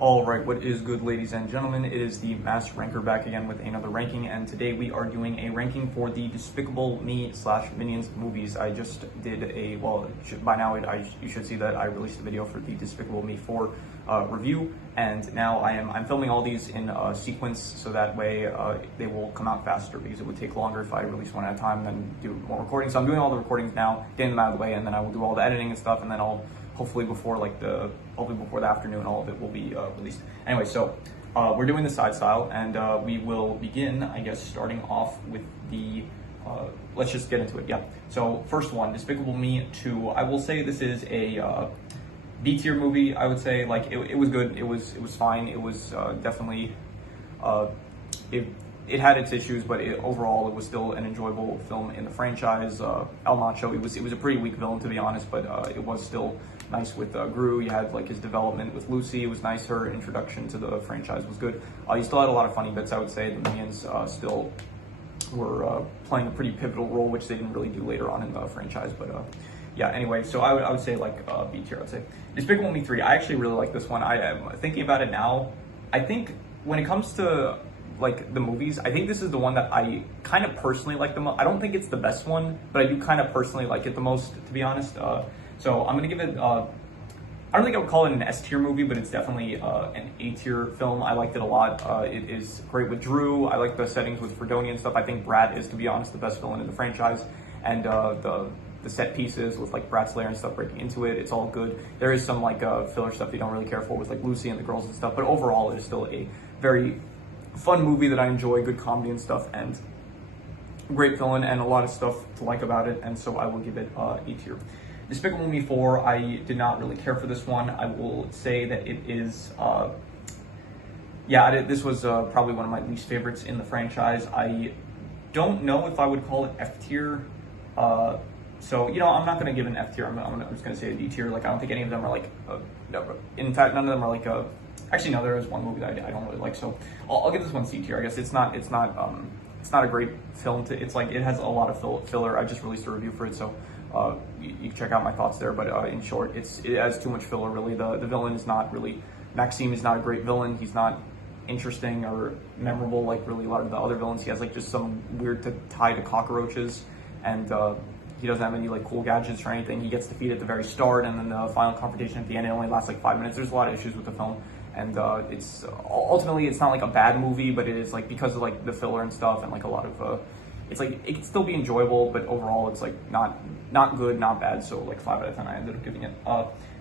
All right, what is good, ladies and gentlemen? It is the Master Ranker back again with another ranking, and today we are doing a ranking for the Despicable Me / Minions movies. I just did a, by now you should see that I released a video for the Despicable Me 4 review, and now I'm filming all these in sequence, so that way they will come out faster, because it would take longer if I release one at a time than do more recordings. So I'm doing all the recordings now, getting them out of the way, and then I will do all the editing and stuff, and then I'll hopefully before the afternoon, all of it will be released. Anyway, so we're doing the side style, and we will begin, I guess, starting off with the, let's just get into it, yeah. So first one, Despicable Me 2. I will say this is a B tier movie. I would say, like, it was good, it was fine, it was definitely, it had its issues, but overall it was still an enjoyable film in the franchise. El Nacho, it was a pretty weak villain, to be honest, but it was still nice with Gru. You had like his development with Lucy. It was nice. Her introduction to the franchise was good. You still had a lot of funny bits, I would say. The Minions still were playing a pretty pivotal role, which they didn't really do later on in the franchise. But yeah, anyway, so I would say like B tier, I would say. Despicable Me 3, I actually really like this one. I am thinking about it now. I think when it comes to like the movies, I think this is the one that I kind of personally like the most. I don't think it's the best one, but I do kind of personally like it the most, to be honest. So I'm gonna give it, I don't think I would call it an S tier movie, but it's definitely an A tier film. I liked it a lot. It is great with Drew. I like the settings with Fredonia and stuff. I think Brat is, to be honest, the best villain in the franchise. And the set pieces with like Brat's lair and stuff breaking into it, it's all good. There is some like filler stuff you don't really care for with like Lucy and the girls and stuff, but overall it is still a very fun movie that I enjoy, good comedy and stuff, and great villain and a lot of stuff to like about it, and so I will give it A tier. Despicable Me 4, I did not really care for this one. I will say that it is, this was probably one of my least favorites in the franchise. I don't know if I would call it F tier. So, you know, I'm not going to give an F tier. I'm just going to say a D tier. Like, I don't think any of them are like, no, in fact, none of them are like actually, no, there is one movie that I don't really like. So I'll give this one C tier. I guess it's not a great film. It's like, it has a lot of filler. I just released a review for it, so you can check out my thoughts there. But in short, it has too much filler, really. The villain is not really, Maxime is not a great villain. He's not interesting or memorable like really a lot of the other villains. He has like just some weird tie to cockroaches, and he doesn't have any like cool gadgets or anything. He gets defeated at the very start, and then the final confrontation at the end, it only lasts like 5 minutes. There's a lot of issues with the film, and it's ultimately, it's not like a bad movie, but it is like, because of like the filler and stuff, and like a lot of it's like, it can still be enjoyable, but overall it's like not good, not bad. So like 5 out of 10 I ended up giving it.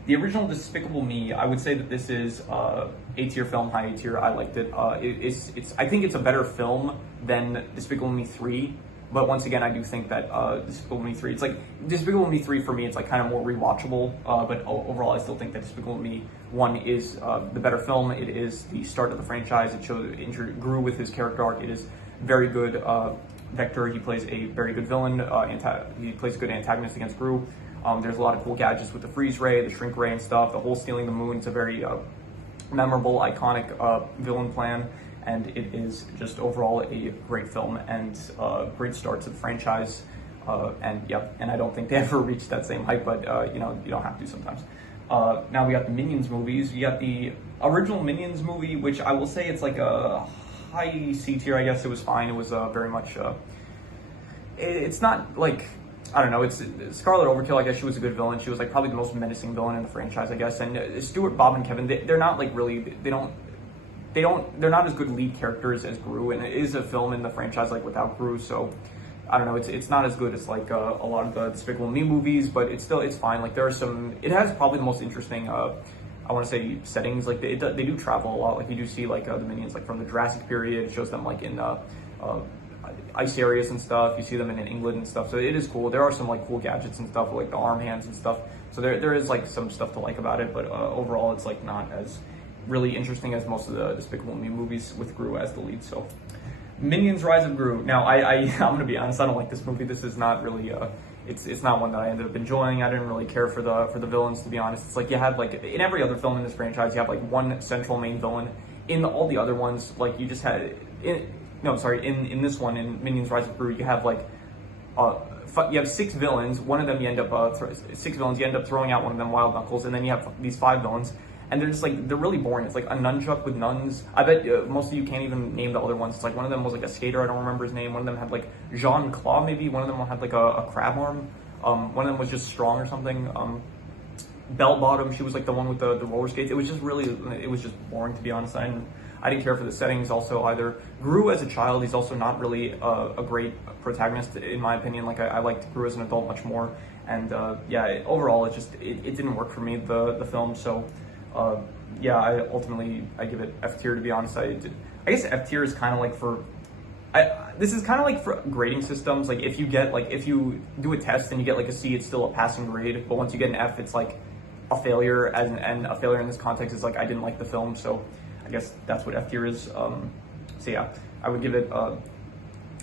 The original Despicable Me, I would say that this is A tier film, high A tier. I liked it. I think it's a better film than Despicable Me 3. But once again, I do think that Despicable Me 3, it's like, Despicable Me 3 for me, it's like kind of more rewatchable, but overall I still think that Despicable Me 1 is the better film. It is the start of the franchise. It grew with his character arc. It is very good. Vector, he plays a very good villain. He plays a good antagonist against Gru. There's a lot of cool gadgets with the freeze ray, the shrink ray and stuff. The whole stealing the moon, it's a very memorable, iconic villain plan. And it is just overall a great film and great start to the franchise. And I don't think they ever reached that same height, but you know, you don't have to sometimes. Now we got the Minions movies. We got the original Minions movie, which I will say it's like a high C tier, I guess. It was fine. It was very much, it's not like, I don't know, it's Scarlet Overkill. I guess she was a good villain. She was like probably the most menacing villain in the franchise, I guess. And Stuart, Bob, and Kevin, they're not like really, they're not as good lead characters as Gru, and it is a film in the franchise like without Gru, so I don't know, it's not as good as like a lot of the Despicable Me movies, but it's fine. Like, there are some, it has probably the most interesting I want to say settings. Like they do travel a lot. Like you do see like the Minions like from the Jurassic period. It shows them like in ice areas and stuff. You see them in England and stuff, so it is cool. There are some like cool gadgets and stuff, like the arm hands and stuff, so there is like some stuff to like about it, but overall it's like not as really interesting as most of the Despicable Me movies with Gru as the lead. So Minions Rise of Gru. Now I'm gonna be honest, I don't like this movie. This is not really it's not one that I ended up enjoying. I didn't really care for the villains, to be honest. It's like you had like in every other film in this franchise, you have like one central main villain. In all the other ones, like you just had in this one, in Minions Rise of Gru, you have like you have 6 villains. One of them you end up 6 villains. You end up throwing out one of them, Wild Knuckles, and then you have these 5 villains. and they're just like they're really boring. It's like a nunchuck with nuns. I bet most of you can't even name the other ones. It's like one of them was like a skater. I don't remember his name. One of them had like Jean Claude maybe. One of them had like a crab arm. One of them was just strong or something. Bell Bottom, she was like the one with the roller skates. It was just really, it was just boring, to be honest. I didn't care for the settings also either. Gru as a child, he's also not really a great protagonist in my opinion. Like I liked Gru as an adult much more. And yeah, overall it didn't work for me, the film. So yeah, I give it F tier, to be honest. I guess F tier is kind of like for, this is kind of like for grading systems. Like if you do a test and you get like a C, it's still a passing grade. But once you get an F, it's like a failure, and a failure in this context is like I didn't like the film. So I guess that's what F tier is. So yeah, I would give it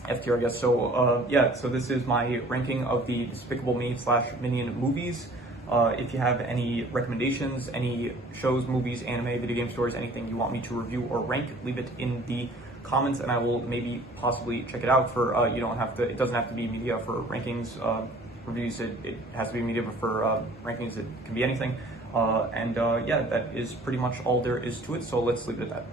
F tier, I guess. So yeah, so this is my ranking of the Despicable Me / Minion movies. If you have any recommendations, any shows, movies, anime, video game stories, anything you want me to review or rank, leave it in the comments and I will maybe possibly check it out. For you don't have to, it doesn't have to be media for rankings, reviews. It has to be media, but for rankings it can be anything. And yeah, that is pretty much all there is to it. So let's leave it at that.